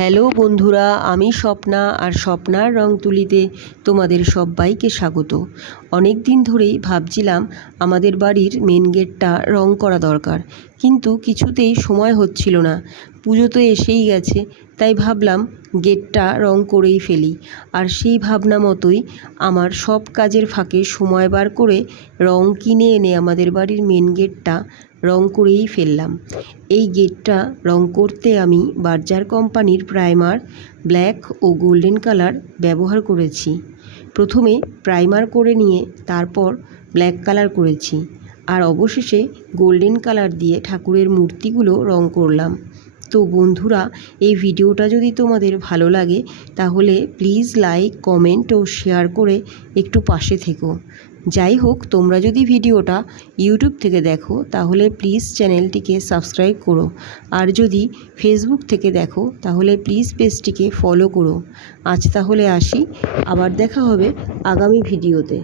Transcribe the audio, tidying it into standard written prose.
Hello বন্ধুরা, আমি স্বপ্না আর স্বপ্নার রং তুলিতে তোমাদের সবাইকে স্বাগত। অনেক দিন ধরেই ভাবছিলাম আমাদের বাড়ির মেন গেটটা রং করা দরকার, কিন্তু কিছুতেই সময় হচ্ছিল না। পুজো তো এসেই গেছে, তাই ভাবলাম গেটটা রং করেই ফেলি। আর সেই ভাবনা মতোই আমার সব কাজের ফাঁকে সময় বার করে রং কিনে এনে আমাদের বাড়ির মেন গেটটা রং করেই ফেললাম। এই গেটটা রং করতে আমি বার্জার কোম্পানির প্রাইমার ব্ল্যাক ও গোল্ডেন কালার ব্যবহার করেছি। প্রথমে প্রাইমার করে নিয়ে তারপর ব্ল্যাক কালার করেছি, আর অবশেষে গোল্ডেন কালার দিয়ে ঠাকুরের মূর্তিগুলো রং করলাম। তো বন্ধুরা, এই ভিডিওটা যদি তোমাদের ভালো লাগে তাহলে প্লিজ লাইক, কমেন্ট ও শেয়ার করে একটু পাশে থেকো। যাই হোক, তোমরা যদি ভিডিওটা ইউটিউব থেকে দেখো তাহলে প্লিজ চ্যানেলটিকে সাবস্ক্রাইব করো, আর যদি ফেসবুক থেকে দেখো তাহলে প্লিজ পেজটিকে ফলো করো। আজ তাহলে আসি, আবার দেখা হবে আগামী ভিডিওতে।